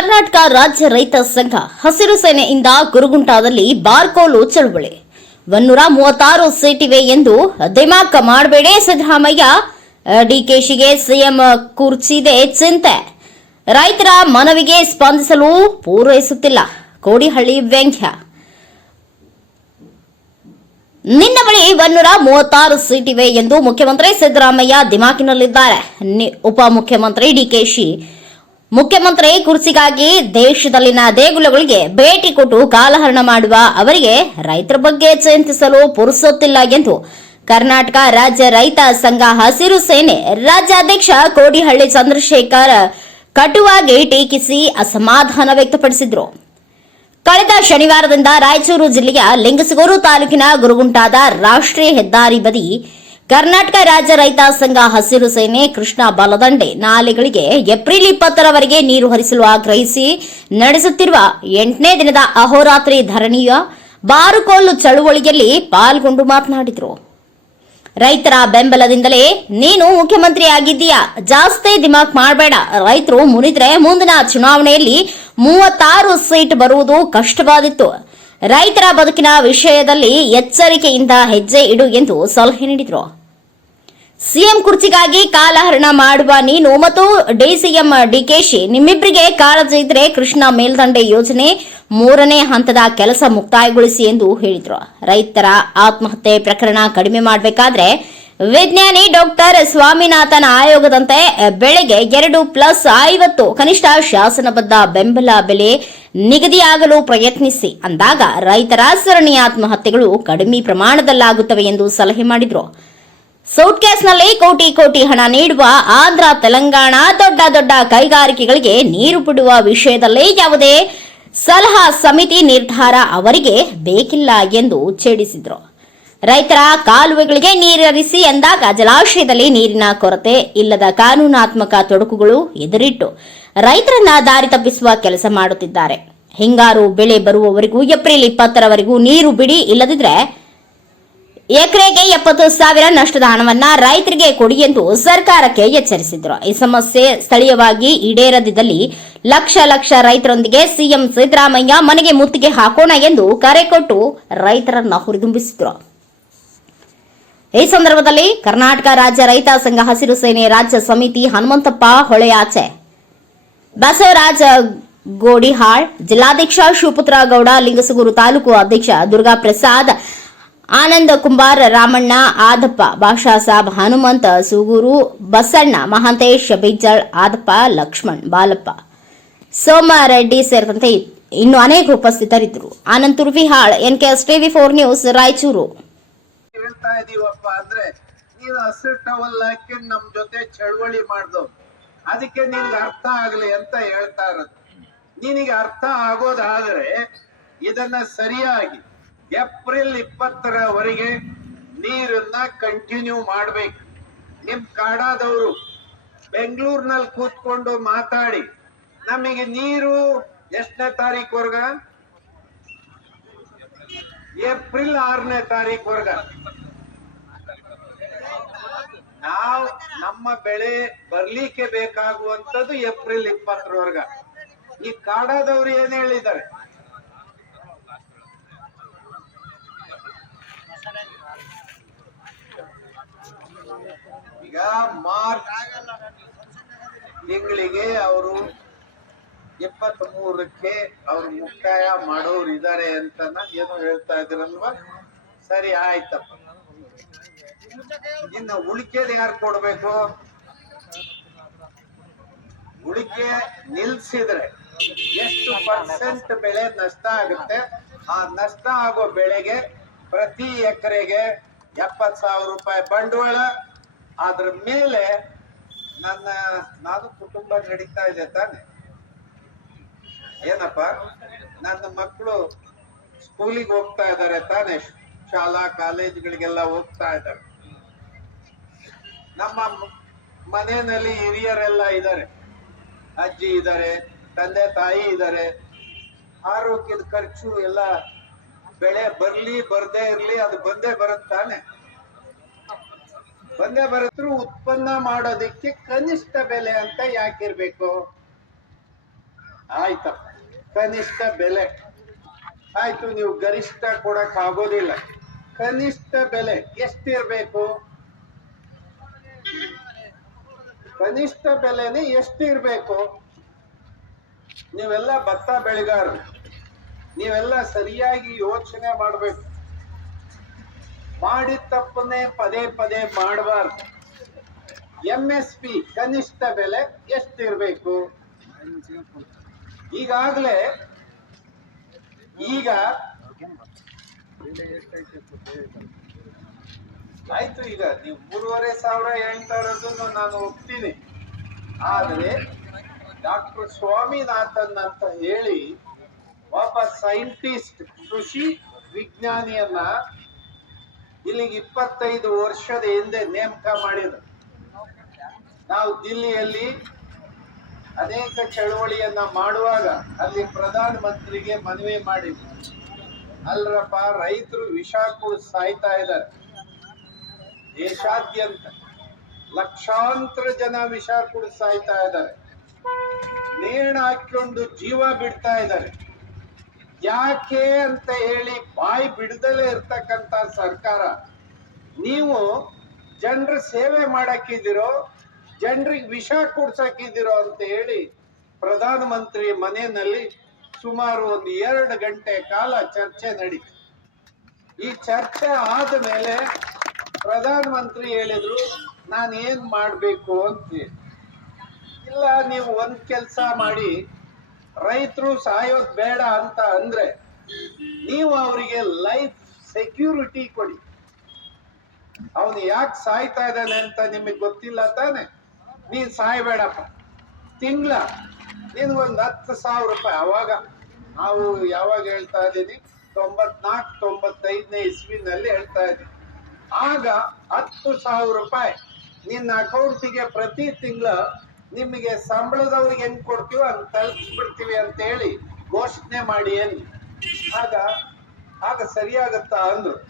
ಕರ್ನಾಟಕ ರಾಜ್ಯ ರೈತ ಸಂಘ ಹಸಿರು ಸೇನೆಯಿಂದ ಗುರುಗುಂಟಾದಲ್ಲಿ ಬಾರ್ಕೋಲು ಚಳುವಳಿ ಒನ್ನೂರ ಮೂವತ್ತಾರು ಸೀಟಿವೆ ಎಂದು ದಿಮಾಕ ಮಾಡಬೇಡಿ ಸಿದ್ದರಾಮಯ್ಯ ಡಿಕೆಶಿಗೆ ಸಿಎಂ ಕುರ್ಚಿದೆ ಚಿಂತೆ ರೈತರ ಮನವಿಗೆ ಸ್ಪಂದಿಸಲು ಪೂರೈಸುತ್ತಿಲ್ಲ ಕೋಡಿಹಳ್ಳಿ ವ್ಯಂಗ್ಯ ನಿನ್ನ ಬಳಿ ಒನ್ನೂರ ಮೂವತ್ತಾರು ಸೀಟಿವೆ ಎಂದು ಮುಖ್ಯಮಂತ್ರಿ ಸಿದ್ದರಾಮಯ್ಯ ದಿಮಾಕಿನಲ್ಲಿದ್ದಾರೆ ಉಪಮುಖ್ಯಮಂತ್ರಿ ಡಿಕೆಶಿ ಮುಖ್ಯಮಂತ್ರಿ ಕುರ್ಸಿಗಾಗಿ ದೇಶದಲ್ಲಿನ ದೇಗುಲಗಳಿಗೆ ಭೇಟಿ ಕೊಟ್ಟು ಕಾಲಹರಣ ಮಾಡುವ ಅವರಿಗೆ ರೈತರ ಬಗ್ಗೆ ಚಿಂತಿಸಲು ಪುರುಸೊತ್ತಿಲ್ಲ ಎಂದು ಕರ್ನಾಟಕ ರಾಜ್ಯ ರೈತ ಸಂಘ ಹಸಿರು ಸೇನೆ ರಾಜ್ಯಾಧ್ಯಕ್ಷ ಕೋಡಿಹಳ್ಳಿ ಚಂದ್ರಶೇಖರ್ ಕಟುವಾಗಿ ಟೀಕಿಸಿ ಅಸಮಾಧಾನ ವ್ಯಕ್ತಪಡಿಸಿದರು ಕಳೆದ ಶನಿವಾರದಿಂದ ರಾಯಚೂರು ಜಿಲ್ಲೆಯ ಲಿಂಗಸಗೂರು ತಾಲೂಕಿನ ಗುರುಗುಂಟಾದ ರಾಷ್ಟ್ರೀಯ ಹೆದ್ದಾರಿ ಬದಿ ಕರ್ನಾಟಕ ರಾಜ್ಯ ರೈತ ಸಂಘ ಹಸಿರು ಸೇನೆ ಕೃಷ್ಣ ಬಲದಂಡೆ ನಾಲೆಗಳಿಗೆ ಏಪ್ರಿಲ್ ಇಪ್ಪತ್ತರವರೆಗೆ ನೀರು ಹರಿಸಲು ಆಗ್ರಹಿಸಿ ನಡೆಸುತ್ತಿರುವ ಎಂಟನೇ ದಿನದ ಅಹೋರಾತ್ರಿ ಧರಣಿಯ ಬಾರುಕೋಲು ಚಳುವಳಿಯಲ್ಲಿ ಪಾಲ್ಗೊಂಡು ಮಾತನಾಡಿದರು ರೈತರ ಬೆಂಬಲದಿಂದಲೇ ನೀನು ಮುಖ್ಯಮಂತ್ರಿ ಆಗಿದ್ದೀಯಾ ಜಾಸ್ತಿ ದಿಮಾಕ್ ಮಾಡಬೇಡ ರೈತರು ಮುನಿದ್ರೆ ಮುಂದಿನ ಚುನಾವಣೆಯಲ್ಲಿ ಮೂವತ್ತಾರು ಸೀಟ್ ಬರುವುದು ಕಷ್ಟವಾದಿತ್ತು ರೈತರ ಬದುಕಿನ ವಿಷಯದಲ್ಲಿ ಎಚ್ಚರಿಕೆಯಿಂದ ಹೆಜ್ಜೆ ಇಡು ಎಂದು ಸಲಹೆ ನೀಡಿದರು ಸಿಎಂ ಕುರ್ಚಿಗಾಗಿ ಕಾಲಹರಣ ಮಾಡುವ ನೀನು ಮತ್ತು ಡಿ ಡಿಕೆಶಿ ನಿಮ್ಮಿಬ್ಬರಿಗೆ ಕಾಳಜಿ ಇದ್ರೆ ಕೃಷ್ಣ ಮೇಲ್ದಂಡೆ ಯೋಜನೆ ಮೂರನೇ ಹಂತದ ಕೆಲಸ ಮುಕ್ತಾಯಗೊಳಿಸಿ ಎಂದು ಹೇಳಿದರು ರೈತರ ಆತ್ಮಹತ್ಯೆ ಪ್ರಕರಣ ಕಡಿಮೆ ಮಾಡಬೇಕಾದ್ರೆ ವಿಜ್ಞಾನಿ ಡಾಕ್ಟರ್ ಸ್ವಾಮಿನಾಥನ್ ಆಯೋಗದಂತೆ ಬೆಳೆಗೆ ಎರಡು ಪ್ಲಸ್ ಐವತ್ತು ಕನಿಷ್ಠ ಶಾಸನಬದ್ಧ ಬೆಂಬಲ ಬೆಲೆ ನಿಗದಿಯಾಗಲು ಪ್ರಯತ್ನಿಸಿ ಅಂದಾಗ ರೈತರ ಸರಣಿ ಆತ್ಮಹತ್ಯೆಗಳು ಕಡಿಮೆ ಪ್ರಮಾಣದಲ್ಲಾಗುತ್ತವೆ ಎಂದು ಸಲಹೆ ಮಾಡಿದರು ಸೌಟ್ ಕೇಸ್ನಲ್ಲಿ ಕೋಟಿ ಕೋಟಿ ಹಣ ನೀಡುವ ಆಂಧ್ರ ತೆಲಂಗಾಣ ದೊಡ್ಡ ದೊಡ್ಡ ಕೈಗಾರಿಕೆಗಳಿಗೆ ನೀರು ಬಿಡುವ ವಿಷಯದಲ್ಲಿ ಯಾವುದೇ ಸಲಹಾ ಸಮಿತಿ ನಿರ್ಧಾರ ಅವರಿಗೆ ಬೇಕಿಲ್ಲ ಎಂದು ಛೇಡಿಸಿದರು ರೈತರ ಕಾಲುವೆಗಳಿಗೆ ನೀರರಿಸಿ ಎಂದಾಗ ಜಲಾಶಯದಲ್ಲಿ ನೀರಿನ ಕೊರತೆ ಇಲ್ಲದ ಕಾನೂನಾತ್ಮಕ ತೊಡಕುಗಳು ಎದುರಿಟ್ಟು ರೈತರನ್ನ ದಾರಿ ತಪ್ಪಿಸುವ ಕೆಲಸ ಮಾಡುತ್ತಿದ್ದಾರೆ ಹಿಂಗಾರು ಬೆಳೆ ಬರುವವರೆಗೂ ಏಪ್ರಿಲ್ ಇಪ್ಪತ್ತರವರೆಗೂ ನೀರು ಬಿಡಿ ಇಲ್ಲದಿದ್ರೆ ಎಕರೆಗೆ ಎಪ್ಪತ್ತು ಸಾವಿರ ನಷ್ಟದ ಹಣವನ್ನ ರೈತರಿಗೆ ಕೊಡಿ ಎಂದು ಸರ್ಕಾರಕ್ಕೆ ಎಚ್ಚರಿಸಿದ್ರು ಈ ಸಮಸ್ಯೆ ಸ್ಥಳೀಯವಾಗಿ ಈಡೇರದಿದ್ದಲ್ಲಿ ಲಕ್ಷ ಲಕ್ಷ ರೈತರೊಂದಿಗೆ ಸಿಎಂ ಸಿದ್ದರಾಮಯ್ಯ ಮನೆಗೆ ಮುತ್ತಿಗೆ ಹಾಕೋಣ ಎಂದು ಕರೆ ಕೊಟ್ಟು ರೈತರನ್ನ ಹುರಿದುಂಬಿಸಿದ್ರು ಈ ಸಂದರ್ಭದಲ್ಲಿ ಕರ್ನಾಟಕ ರಾಜ್ಯ ರೈತ ಸಂಘ ಹಸಿರು ಸೇನೆ ರಾಜ್ಯ ಸಮಿತಿ ಹನುಮಂತಪ್ಪ ಹೊಳೆಯಾಚೆ ಬಸವರಾಜ ಗೋಡಿಹಾಳ್ ಜಿಲ್ಲಾಧ್ಯಕ್ಷ ಶಿವಪುತ್ರ ಗೌಡ ಲಿಂಗಸಗೂರು ತಾಲೂಕು ಅಧ್ಯಕ್ಷ ದುರ್ಗಾ ಪ್ರಸಾದ್ ಆನಂದ ಕುಂಬಾರ ರಾಮಣ್ಣ ಆದಪ್ಪ ಬಾಷಾ ಸಾಬ್ ಹನುಮಂತ ಸೂಗೂರು ಬಸಣ್ಣ ಮಹಾಂತೇಶ್ ಬಿಜ್ಜಳ್ ಆದಪ್ಪ ಲಕ್ಷ್ಮಣ್ ಬಾಲಪ್ಪ ಸೋಮಾರೆಡ್ಡಿ ಸೇರಿದಂತೆ ಇನ್ನು ಅನೇಕ ಉಪಸ್ಥಿತರಿದ್ದರು Anand Turvihal N K S TV four news Raichur ಹೇಳ್ತಾ ಜೊತೆ ಚಳವಳಿ ಮಾಡ್ದು ಅದಕ್ಕೆ ನಿನ್ಗೆ ಅರ್ಥ ಆಗಲಿ ಅಂತ ಹೇಳ್ತಾ ಇರೋದು ಅರ್ಥ ಆಗೋದಾದ್ರೆ ಇದನ್ನ ಸರಿಯಾಗಿ ಏಪ್ರಿಲ್ ಇಪ್ಪತ್ತರವರೆಗೆ ನೀರನ್ನ ಕಂಟಿನ್ಯೂ ಮಾಡಬೇಕು ನಿಮ್ ಕಾಡಾದವರು ಬೆಂಗಳೂರಿನಲ್ಲಿ ಕೂತ್ಕೊಂಡು ಮಾತಾಡಿ ನಮಗೆ ನೀರು ಎಷ್ಟನೇ ತಾರೀಕುವರ್ಗ ಏಪ್ರಿಲ್ ಆರನೇ ವರ್ಗ ನಾವು ನಮ್ಮ ಬೆಳೆ ಬರ್ಲಿಕ್ಕೆ ಬೇಕಾಗುವಂತದ್ದು ಏಪ್ರಿಲ್ ಇಪ್ಪತ್ತರವರ್ಗ ಈ ಕಾಡಾದವ್ರು ಏನ್ ಹೇಳಿದ್ದಾರೆ ಈಗ ಮಾರ್ಚ್ ತಿಂಗಳಿಗೆ ಅವರು ಇಪ್ಪತ್ತ್ ಮೂರಕ್ಕೆ ಅವ್ರು ಮುಕ್ತಾಯ ಮಾಡೋರು ಇದಾರೆ ಅಂತ ಏನು ಹೇಳ್ತಾ ಇದ್ರಲ್ವಾ ಸರಿ ಆಯ್ತಪ್ಪ ಇನ್ನು ಉಳಿಕೆದು ಯಾರು ಕೊಡ್ಬೇಕು ಉಳಿಕೆ ನಿಲ್ಸಿದ್ರೆ ಎಷ್ಟು ಪರ್ಸೆಂಟ್ ಬೆಳೆ ನಷ್ಟ ಆಗುತ್ತೆ ಆ ನಷ್ಟ ಆಗೋ ಬೆಳೆಗೆ ಪ್ರತಿ ಎಕರೆಗೆ ಎಪ್ಪತ್ ಸಾವಿರ ರೂಪಾಯಿ ಬಂಡವಾಳ ಅದ್ರ ಮೇಲೆ ನನ್ನ ನಾನು ಕುಟುಂಬ ನಡೀತಾ ಇದೆ ತಾನೆ ಏನಪ್ಪ ನನ್ನ ಮಕ್ಕಳು ಸ್ಕೂಲಿಗೆ ಹೋಗ್ತಾ ಇದ್ದಾರೆ ತಾನೆ ಶಾಲಾ ಕಾಲೇಜ್ಗಳಿಗೆಲ್ಲ ಹೋಗ್ತಾ ಇದ್ದಾರೆ ನಮ್ಮ ಮನೆಯಲ್ಲಿ ಹಿರಿಯರೆಲ್ಲ ಇದ್ದಾರೆ ಅಜ್ಜಿ ಇದ್ದಾರೆ ತಂದೆ ತಾಯಿ ಇದ್ದಾರೆ ಆರೋಗ್ಯದ ಖರ್ಚು ಎಲ್ಲ ಬೆಳೆ ಬರ್ಲಿ ಬರ್ದೇ ಇರ್ಲಿ ಅದು ಬಂದೇ ಬರುತ್ತಾನೆ ಬಂದೇ ಬರತ್ರು ಉತ್ಪನ್ನ ಮಾಡೋದಕ್ಕೆ ಕನಿಷ್ಠ ಬೆಲೆ ಅಂತ ಯಾಕಿರ್ಬೇಕು ಆಯ್ತ ಕನಿಷ್ಠ ಬೆಲೆ ಆಯ್ತು ನೀವು ಗರಿಷ್ಠ ಕೊಡಕ್ ಆಗೋದಿಲ್ಲ ಕನಿಷ್ಠ ಬೆಲೆ ಎಷ್ಟಿರ್ಬೇಕು ಕನಿಷ್ಠ ಬೆಲೆನೇ ಎಷ್ಟಿರ್ಬೇಕು ನೀವೆಲ್ಲ ಭತ್ತ ಬೆಳೆಗಾರರು ನೀವೆಲ್ಲ ಸರಿಯಾಗಿ ಯೋಚನೆ ಮಾಡಬೇಕು ಮಾಡಿ ತಪ್ಪನ್ನೇ ಪದೇ ಪದೇ ಮಾಡಬಾರ್ದು ಎಂ ಎಸ್ ಪಿ ಕನಿಷ್ಠ ಬೆಲೆ ಎಷ್ಟಿರಬೇಕು ಈಗಾಗಲೇ ಈಗ ಆಯ್ತು ಈಗ ನೀವು ಮೂರುವರೆ ಸಾವಿರ ಹೇಳ್ತಾ ನಾನು ಒಪ್ತೀನಿ ಆದರೆ ಡಾಕ್ಟರ್ ಸ್ವಾಮಿನಾಥನ್ ಅಂತ ಹೇಳಿ ಒಬ್ಬ ಸೈಂಟಿಸ್ಟ್ ಕೃಷಿ ವಿಜ್ಞಾನಿಯನ್ನ ಇಲ್ಲಿಗೆ ಇಪ್ಪತ್ತೈದು ವರ್ಷದ ಹಿಂದೆ ನೇಮಕ ಮಾಡಿದ್ರು ನಾವು ದಿಲ್ಲಿಯಲ್ಲಿ ಅನೇಕ ಚಳವಳಿಯನ್ನ ಮಾಡುವಾಗ ಅಲ್ಲಿ ಪ್ರಧಾನ ಮಂತ್ರಿಗೆ ಮನವಿ ಮಾಡಿದ್ರು ಅಲ್ರಪ್ಪ ರೈತರು ವಿಷ ಕೂಡ ಸಾಯ್ತಾ ಇದ್ದಾರೆ ದೇಶಾದ್ಯಂತ ಲಕ್ಷಾಂತರ ಜನ ವಿಷ ಕೂಡ ಸಾಯ್ತಾ ಇದ್ದಾರೆ ನೇಣ ಹಾಕೊಂಡು ಜೀವ ಬಿಡ್ತಾ ಇದ್ದಾರೆ ಯಾಕೆ ಅಂತ ಹೇಳಿ ಬಾಯಿ ಬಿಡದಲೇ ಇರ್ತಕ್ಕಂತ ಸರ್ಕಾರ ನೀವು ಜನರ ಸೇವೆ ಮಾಡಕ್ಕಿದ್ದೀರೋ ಜನರಿಗೆ ವಿಷ ಕೊಡ್ಸಕ್ಕಿದ್ದೀರೋ ಅಂತ ಹೇಳಿ ಪ್ರಧಾನಮಂತ್ರಿ ಮನೆಯಲ್ಲಿ ಸುಮಾರು ಒಂದು ಎರಡು ಗಂಟೆ ಕಾಲ ಚರ್ಚೆ ನಡೀತು ಈ ಚರ್ಚೆ ಆದ ಮೇಲೆ ಪ್ರಧಾನಮಂತ್ರಿ ಹೇಳಿದ್ರು ನಾನು ಏನ್ ಮಾಡಬೇಕು ಅಂತ ಇಲ್ಲ ನೀವು ಒಂದ್ ಕೆಲಸ ಮಾಡಿ ರೈತರು ಸಾಯೋದ್ ಬೇಡ ಅಂತ ಅಂದ್ರೆ ನೀವು ಅವರಿಗೆ ಲೈಫ್ ಸೆಕ್ಯೂರಿಟಿ ಕೊಡಿ ಅವನು ಯಾಕೆ ಸಾಯ್ತಾ ಇದ್ದಾನೆ ಅಂತ ನಿಮಗೆ ಗೊತ್ತಿಲ್ಲ ತಾನೆ ನೀನ್ ಸಾಯ್ಬೇಡಪ್ಪ ತಿಂಗಳ ನಿನ್ಗೊಂದು ಹತ್ತು ಸಾವಿರ ರೂಪಾಯಿ ಅವಾಗ ನಾವು ಯಾವಾಗ ಹೇಳ್ತಾ ಇದ್ದೀನಿ ತೊಂಬತ್ನಾಲ್ಕು ತೊಂಬತ್ತೈದನೇ ಇಸ್ವಿನಲ್ಲಿ ಹೇಳ್ತಾ ಇದ್ದೀನಿ ಆಗ ಹತ್ತು ಸಾವಿರ ರೂಪಾಯಿ ನಿನ್ನ ಅಕೌಂಟಿಗೆ ಪ್ರತಿ ತಿಂಗಳ ನಿಮಗೆ ಸಂಬಳದವ್ರಿಗೆ ಹೆಂಗ್ ಕೊಡ್ತೀವೋ ಹಂಗೆ ತಲುಪಿಸ್ಬಿಡ್ತೀವಿ ಅಂತ ಹೇಳಿ ಘೋಷಣೆ ಮಾಡಿ ಅಲ್ಲಿ ಆಗ ಆಗ ಸರಿಯಾಗತ್ತಾ ಅಂದ್ರು